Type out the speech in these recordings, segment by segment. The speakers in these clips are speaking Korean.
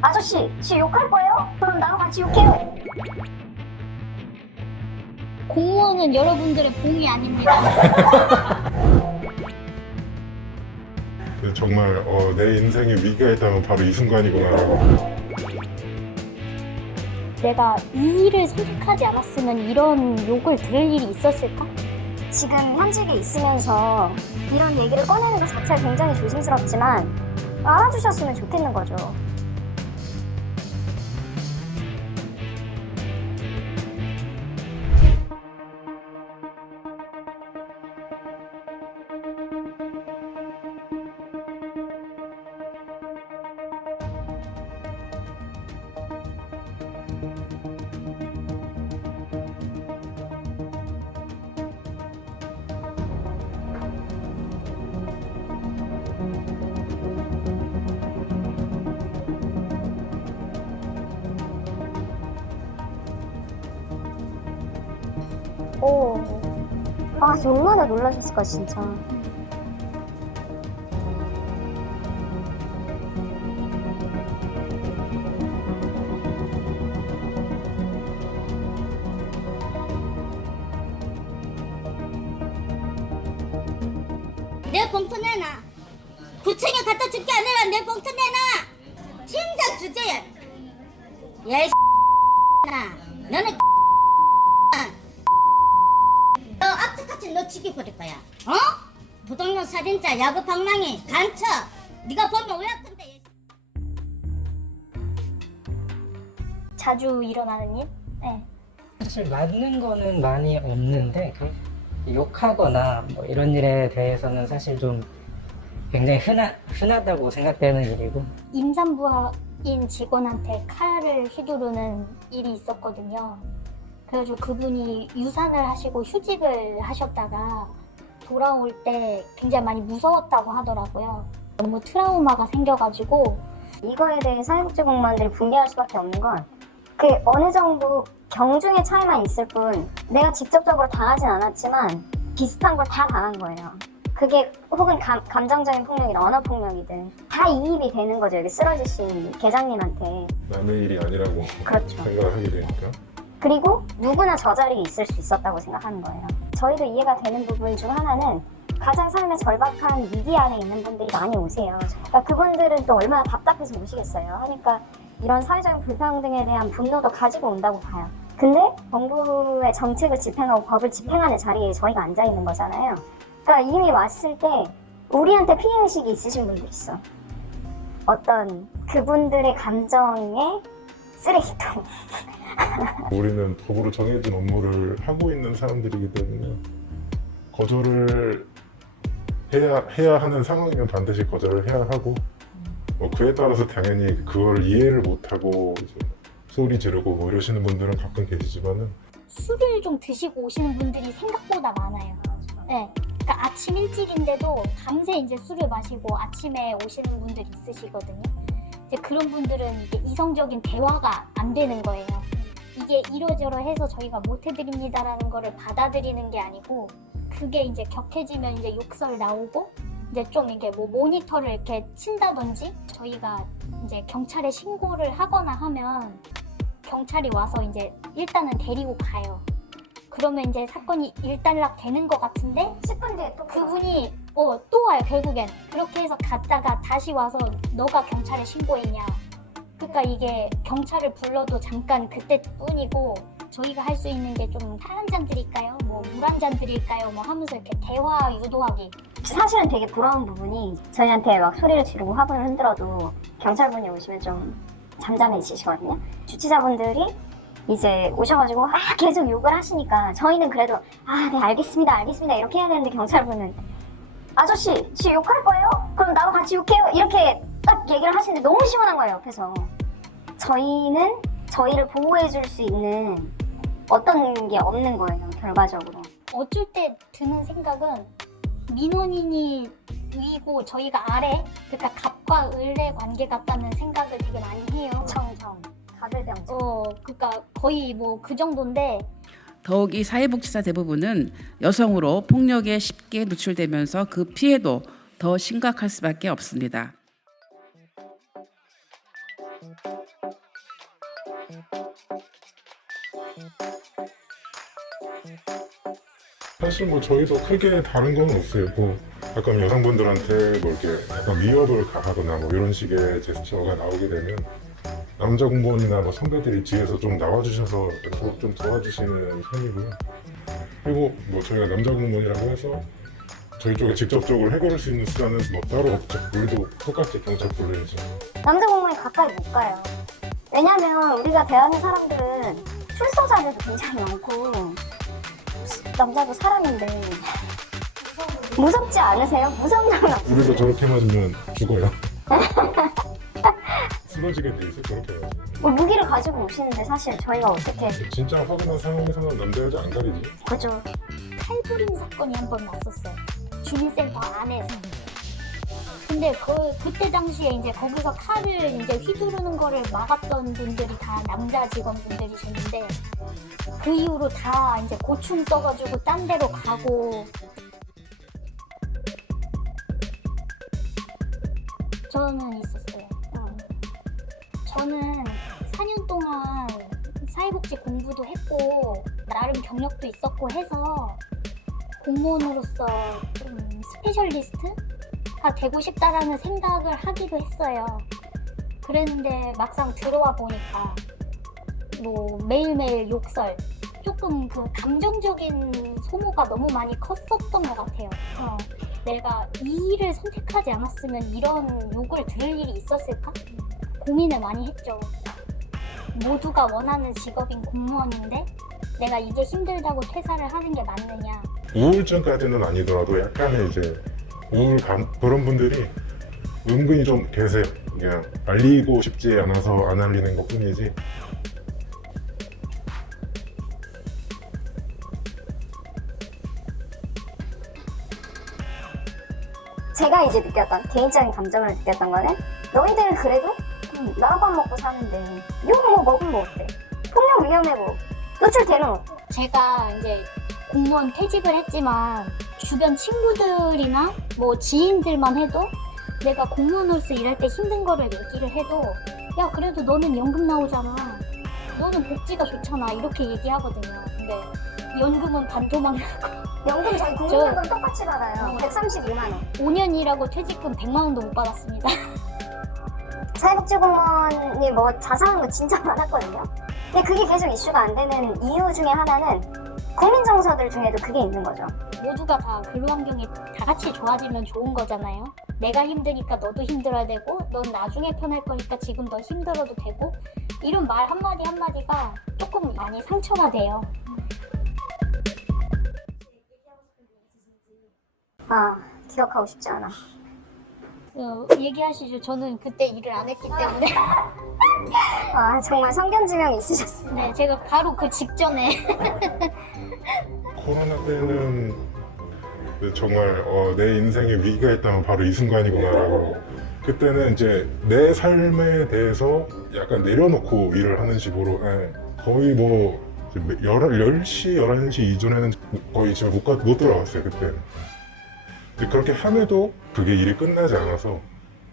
아저씨, 지 욕할 거예요? 그럼 나랑 같이 욕해요. 공무원은 여러분들의 봉이 아닙니다. 정말 내 인생에 위기가 있다면 바로 이 순간이구나라고. 내가 이 일을 선택하지 않았으면 이런 욕을 들을 일이 있었을까? 지금 현직에 있으면서 이런 얘기를 꺼내는 것 자체가 굉장히 조심스럽지만 알아주셨으면 좋겠는 거죠. 얼마나 놀라셨을까 진짜. 내 봉투 내놔. 구청에 갖다 줄 게 아니라 내 봉투 내놔. 진작 주제. 야, 이 너는 너 악착같이 너 죽여버릴 거야. 어? 부동산 살인자, 야구 방망이, 간첩. 네가 보면 오약한데. 자주 일어나는 일? 네. 사실 맞는 거는 많이 없는데 욕하거나 뭐 이런 일에 대해서는 사실 좀 굉장히 흔하다고 생각되는 일이고. 임산부인 직원한테 칼을 휘두르는 일이 있었거든요. 그래가지고 그분이 유산을 하시고 휴직을 하셨다가 돌아올 때 굉장히 많이 무서웠다고 하더라고요. 너무 트라우마가 생겨가지고. 이거에 대해 사회복지 공무원들이 분개할 수밖에 없는 건 그 어느 정도 경중의 차이만 있을 뿐 내가 직접적으로 당하진 않았지만 비슷한 걸 다 당한 거예요. 그게 혹은 감정적인 폭력이든 언어 폭력이든 다 이입이 되는 거죠. 여기 쓰러지신 계장님한테. 남의 일이 아니라고 그렇죠. 생각을 하게 되니까. 그리고 누구나 저 자리에 있을 수 있었다고 생각하는 거예요. 저희도 이해가 되는 부분 중 하나는 가장 삶의 절박한 위기 안에 있는 분들이 많이 오세요. 그러니까 그분들은 또 얼마나 답답해서 오시겠어요. 그러니까 이런 사회적인 불평등에 대한 분노도 가지고 온다고 봐요. 근데 정부의 정책을 집행하고 법을 집행하는 자리에 저희가 앉아있는 거잖아요. 그러니까 이미 왔을 때 우리한테 피해의식이 있으신 분도 있어. 어떤 그분들의 감정의 쓰레기통. 우리는 법으로 정해진 업무를 하고 있는 사람들이기 때문에 거절을 해야 하는 상황이면 반드시 거절을 해야 하고 그에 따라서 당연히 그걸 이해를 못하고 이제 소리 지르고 뭐 이러시는 분들은 가끔 계시지만은 술을 좀 드시고 오시는 분들이 생각보다 많아요. 네. 그러니까 아침 일찍인데도 밤새 이제 술을 마시고 아침에 오시는 분들이 있으시거든요. 이제 그런 분들은 이게 이성적인 대화가 안 되는 거예요. 이게 이러저러해서 저희가 못 해드립니다라는 거를 받아들이는 게 아니고 그게 이제 격해지면 이제 욕설 나오고 이제 좀 이게 뭐 모니터를 이렇게 친다든지 저희가 이제 경찰에 신고를 하거나 하면 경찰이 와서 이제 일단은 데리고 가요. 그러면 이제 사건이 일단락 되는 것 같은데 10분 뒤에 또 그분이 또 와요. 결국엔 그렇게 해서 갔다가 다시 와서 너가 경찰에 신고했냐. 그러니까 이게 경찰을 불러도 잠깐 그때뿐이고 저희가 할 수 있는 게 좀 술 한 잔 드릴까요? 뭐 물 한 잔 드릴까요? 뭐 하면서 이렇게 대화 유도하기. 사실은 되게 부러운 부분이 저희한테 막 소리를 지르고 화분을 흔들어도 경찰분이 오시면 좀 잠잠해지시거든요. 주치자분들이 이제 오셔가지고 계속 욕을 하시니까 저희는 그래도 네 알겠습니다 이렇게 해야 되는데 경찰분은 아저씨 지 욕할 거예요? 그럼 나와 같이 욕해요? 이렇게 딱 얘기를 하시는데 너무 시원한 거예요 옆에서. 저희는 저희를 보호해줄 수 있는 어떤 게 없는 거예요 결과적으로. 어쩔 때 드는 생각은 민원인이 위고 저희가 아래, 그러니까 갑과 을의 관계 같다는 생각을 되게 많이 해요. 정정 가글병정. 그러니까 거의 뭐 그 정도인데. 더욱이 사회복지사 대부분은 여성으로 폭력에 쉽게 노출되면서 그 피해도 더 심각할 수밖에 없습니다. 사실 뭐 저희도 크게 다른 건 없어요. 뭐 가끔 여성분들한테 뭐 이렇게 약간 위협을 가하거나 뭐 이런 식의 제스처가 나오게 되면 남자 공무원이나 뭐 선배들이 뒤에서 좀 나와주셔서 좀 도와주시는 편이고요. 그리고 뭐 저희가 남자 공무원이라고 해서 저희 쪽에 직접적으로 해결할 수 있는 수단은 뭐 따로 없죠. 우리도 똑같이 경찰 불러야지. 남자 공무원이 가까이 못 가요. 왜냐면 우리가 대하는 사람들은 출소자들도 굉장히 많고 남자도 사람인데 무섭지 않으세요? 무섭냐면 우리도 저렇게 맞으면 죽어요. 쓰러지게 돼 있어 그렇게 맞으면. 뭐 무기를 가지고 오시는데 사실 저희가 어떻게 진짜 화끈한 상황에서는 남자 여자 안 가리지. 그죠? 칼부림 사건이 한 번 났었어요. 주민센터 안에서. 근데 그때 당시에 이제 거기서 칼을 이제 휘두르는 거를 막았던 분들이 다 남자 직원분들이셨는데 그 이후로 다 이제 고충 써가지고 딴 데로 가고. 저는 있었어요. 저는 4년 동안 사회복지 공부도 했고 나름 경력도 있었고 해서 공무원으로서 좀 스페셜리스트가 되고 싶다라는 생각을 하기도 했어요. 그랬는데 막상 들어와 보니까 뭐 매일매일 욕설, 조금 그 감정적인 소모가 너무 많이 컸었던 것 같아요. 내가 이 일을 선택하지 않았으면 이런 욕을 들을 일이 있었을까? 고민을 많이 했죠. 모두가 원하는 직업인 공무원인데 내가 이게 힘들다고 퇴사를 하는 게 맞느냐. 우울증까지는 아니더라도 약간의 이제 우울감 그런 분들이 은근히 좀 계세요. 그냥 알리고 싶지 않아서 안 알리는 것 뿐이지. 제가 이제 느꼈던 개인적인 감정을 느꼈던 거는 너희들은 그래도 나랑 밥 먹고 사는데 욕 뭐 먹으면 뭐 어때? 폭력 위험해 뭐 노출되는 거. 제가 이제 공무원 퇴직을 했지만 주변 친구들이나 뭐 지인들만 해도 내가 공무원으로서 일할 때 힘든 거를 얘기를 해도 야 그래도 너는 연금 나오잖아, 너는 복지가 좋잖아 이렇게 얘기하거든요. 근데 연금은 반토막이라고. 연금 저희 국민연금 똑같이 받아요. 132만 원. 5년 일하고 퇴직금 100만 원도 못 받았습니다. 사회복지 공무원이 뭐 자상한 거 진짜 많았거든요. 근데 그게 계속 이슈가 안 되는 이유 중에 하나는 국민 정서들 중에도 그게 있는 거죠. 모두가 다 근로환경이 다 같이 좋아지면 좋은 거잖아요. 내가 힘드니까 너도 힘들어야 되고 넌 나중에 편할 거니까 지금 더 힘들어도 되고 이런 말 한마디 한마디가 조금 많이 상처가 돼요. 아, 기억하고 싶지 않아. 얘기하시죠. 저는 그때 일을 안 했기 때문에. 아, 정말 성견지명이 있으셨어요. 네, 제가 바로 그 직전에 코로나 때는 정말 내 인생에 위기가 있다면 바로 이 순간이구나라고. 그때는 이제 내 삶에 대해서 약간 내려놓고 일을 하는 식으로 거의 뭐 10시, 11시 이전에는 거의 집에 못 들어갔어요 그때는. 근데 그렇게 함에도 그게 일이 끝나지 않아서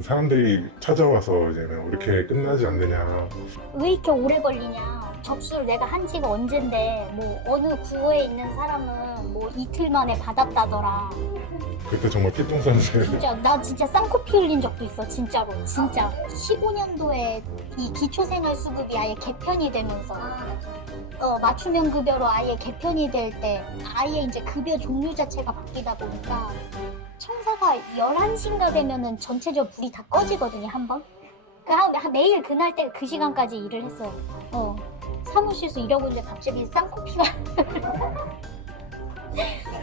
사람들이 찾아와서 이제 왜 이렇게 끝나지 않느냐. 왜 이렇게 오래 걸리냐. 접수를 내가 한 지가 언젠데 뭐 어느 구호에 있는 사람은 뭐 이틀 만에 받았다더라. 그때 정말 피똥산수예요. 진짜 나 진짜 쌍코피 흘린 적도 있어. 진짜로. 진짜 15년도에 이 기초생활수급이 아예 개편이 되면서 맞춤형 급여로 아예 개편이 될 때 아예 이제 급여 종류 자체가 바뀌다 보니까 청사가 11시인가 되면은 전체적으로 불이 다 꺼지거든요, 한 번. 매일 그날 때 그 시간까지 일을 했어요. 사무실에서 일하고 있는데 갑자기 쌍코피가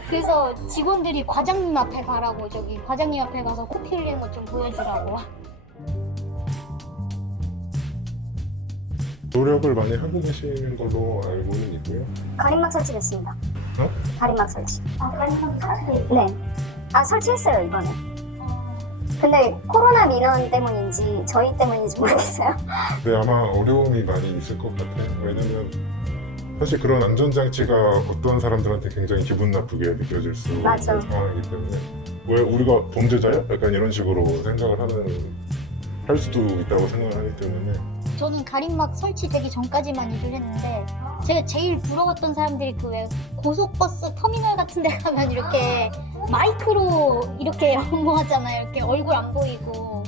그래서 직원들이 과장님 앞에 가라고, 저기 과장님 앞에 가서 코피 흘리는 것 좀 보여주라고. 노력을 많이 하고 계시는 걸로 알고는 있고요. 가림막 설치됐습니다. 어? 가림막 설치. 가림막 설치? 네. 설치했어요, 이번에. 근데 코로나 민원 때문인지 저희 때문인지 모르겠어요. 근데 아마 어려움이 많이 있을 것 같아요. 왜냐면 사실 그런 안전장치가 어떤 사람들한테 굉장히 기분 나쁘게 느껴질 수 있는 맞아. 상황이기 때문에 왜 우리가 범죄자야? 약간 이런 식으로 생각을 할 수도 있다고 생각을 하기 때문에 저는 가림막 설치되기 전까지만 일을 했는데 제가 제일 부러웠던 사람들이 그 왜 고속버스 터미널 같은 데 가면 이렇게 마이크로 이렇게 업무하잖아요. 이렇게 얼굴 안 보이고.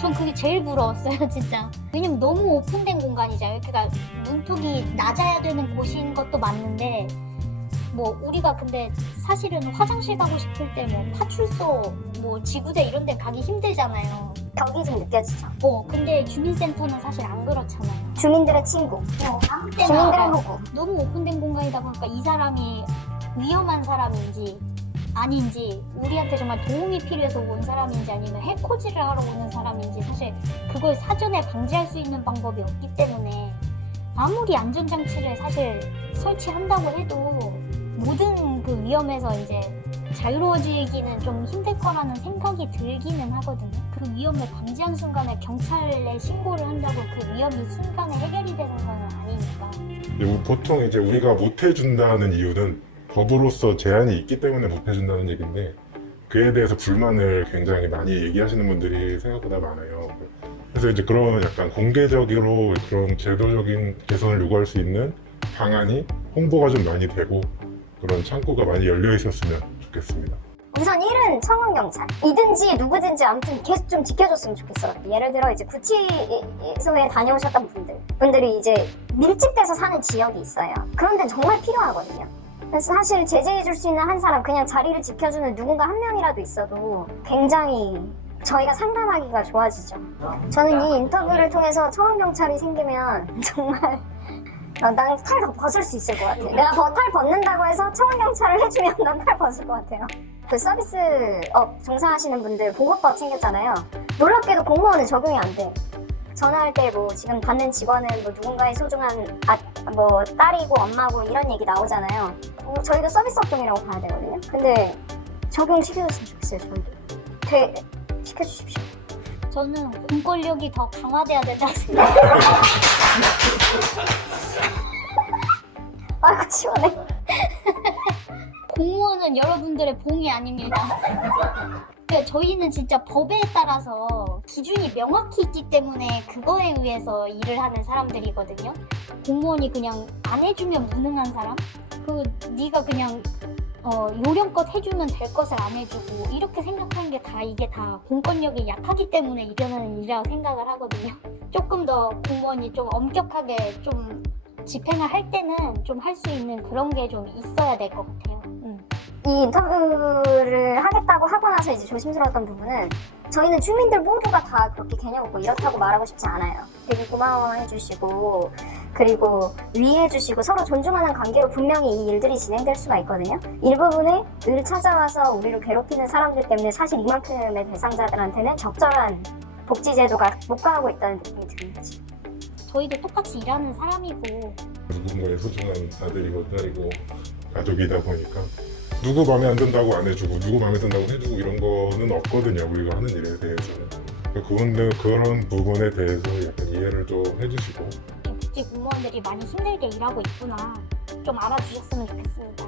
전 그게 제일 부러웠어요, 진짜. 왜냐면 너무 오픈된 공간이잖아요. 그러니까 문턱이 낮아야 되는 곳인 것도 맞는데 뭐 우리가 근데 사실은 화장실 가고 싶을 때 뭐 파출소, 뭐 지구대 이런 데 가기 힘들잖아요. 벽이 좀 느껴지죠. 근데 주민센터는 사실 안 그렇잖아요. 주민들의 친구, 아무 때나 주민들의 호구. 너무 오픈된 공간이다 보니까 이 사람이 위험한 사람인지 아닌지 우리한테 정말 도움이 필요해서 온 사람인지 아니면 해코지를 하러 오는 사람인지 사실 그걸 사전에 방지할 수 있는 방법이 없기 때문에 아무리 안전장치를 사실 설치한다고 해도 모든 그 위험에서 이제 자유로워지기는 좀 힘들 거라는 생각이 들기는 하거든요. 그 위험을 방지한 순간에 경찰에 신고를 한다고 그 위험이 순간에 해결이 되는 건 아니니까. 그리고 보통 이제 우리가 못 해준다는 이유는 법으로서 제한이 있기 때문에 못 해준다는 얘기인데 그에 대해서 불만을 굉장히 많이 얘기하시는 분들이 생각보다 많아요. 그래서 이제 그런 약간 공개적으로 그런 제도적인 개선을 요구할 수 있는 방안이 홍보가 좀 많이 되고 그런 창구가 많이 열려 있었으면 좋겠습니다. 우선 1은 청원경찰이든지 누구든지 아무튼 계속 좀 지켜줬으면 좋겠어요. 예를 들어 이제 구치소에 다녀오셨던 분들이 이제 밀집돼서 사는 지역이 있어요. 그런 데는 정말 필요하거든요. 그래서 사실 제재해줄 수 있는 한 사람, 그냥 자리를 지켜주는 누군가 한 명이라도 있어도 굉장히 저희가 상담하기가 좋아지죠. 저는 이 인터뷰를 통해서 청원경찰이 생기면 정말 난 탈 벗을 수 있을 것 같아. 내가 탈 벗는다고 해서 청원경찰을 해주면 난 탈 벗을 것 같아요. 그 서비스업 종사하시는 분들 보호법 생겼잖아요. 놀랍게도 공무원은 적용이 안 돼. 전화할 때 뭐 지금 받는 직원은 뭐 누군가의 소중한 뭐 딸이고 엄마고 이런 얘기 나오잖아요. 저희도 서비스 업종이라고 봐야 되거든요. 근데 적용시켜줬으면 좋겠어요. 저희도 시켜주십시오. 저는 공권력이 더 강화돼야 된다고 생각해요. 아이고 시원해. 공무원은 여러분들의 봉이 아닙니다. 그러니까 저희는 진짜 법에 따라서 기준이 명확히 있기 때문에 그거에 의해서 일을 하는 사람들이거든요. 공무원이 그냥 안 해주면 무능한 사람? 네가 그냥 요령껏 해주면 될 것을 안 해주고 이렇게 생각하는 게 이게 다 공권력이 약하기 때문에 일어나는 일이라고 생각을 하거든요. 조금 더 공무원이 좀 엄격하게 좀 집행을 할 때는 좀 할 수 있는 그런 게 좀 있어야 될 것 같아요. 이 인터뷰를 하겠다고 하고 나서 이제 조심스러웠던 부분은 저희는 주민들 모두가 다 그렇게 개념 없고 이렇다고 말하고 싶지 않아요. 되게 고마워해 주시고 그리고 위해 주시고 서로 존중하는 관계로 분명히 이 일들이 진행될 수가 있거든요. 일부분에 늘 찾아와서 우리를 괴롭히는 사람들 때문에 사실 이만큼의 대상자들한테는 적절한 복지 제도가 못 가고 있다는 느낌이 드는 거지. 저희도 똑같이 일하는 사람이고 누군가의 소중한 아들이고 딸이고 가족이다 보니까 누구 마음에 안 든다고 안 해주고 누구 마음에 든다고 해주고 이런 거는 없거든요. 우리가 하는 일에 대해서는. 그런 부분에 대해서 약간 이해를 좀 해주시고 복지 공무원들이 많이 힘들게 일하고 있구나 좀 알아주셨으면 좋겠습니다.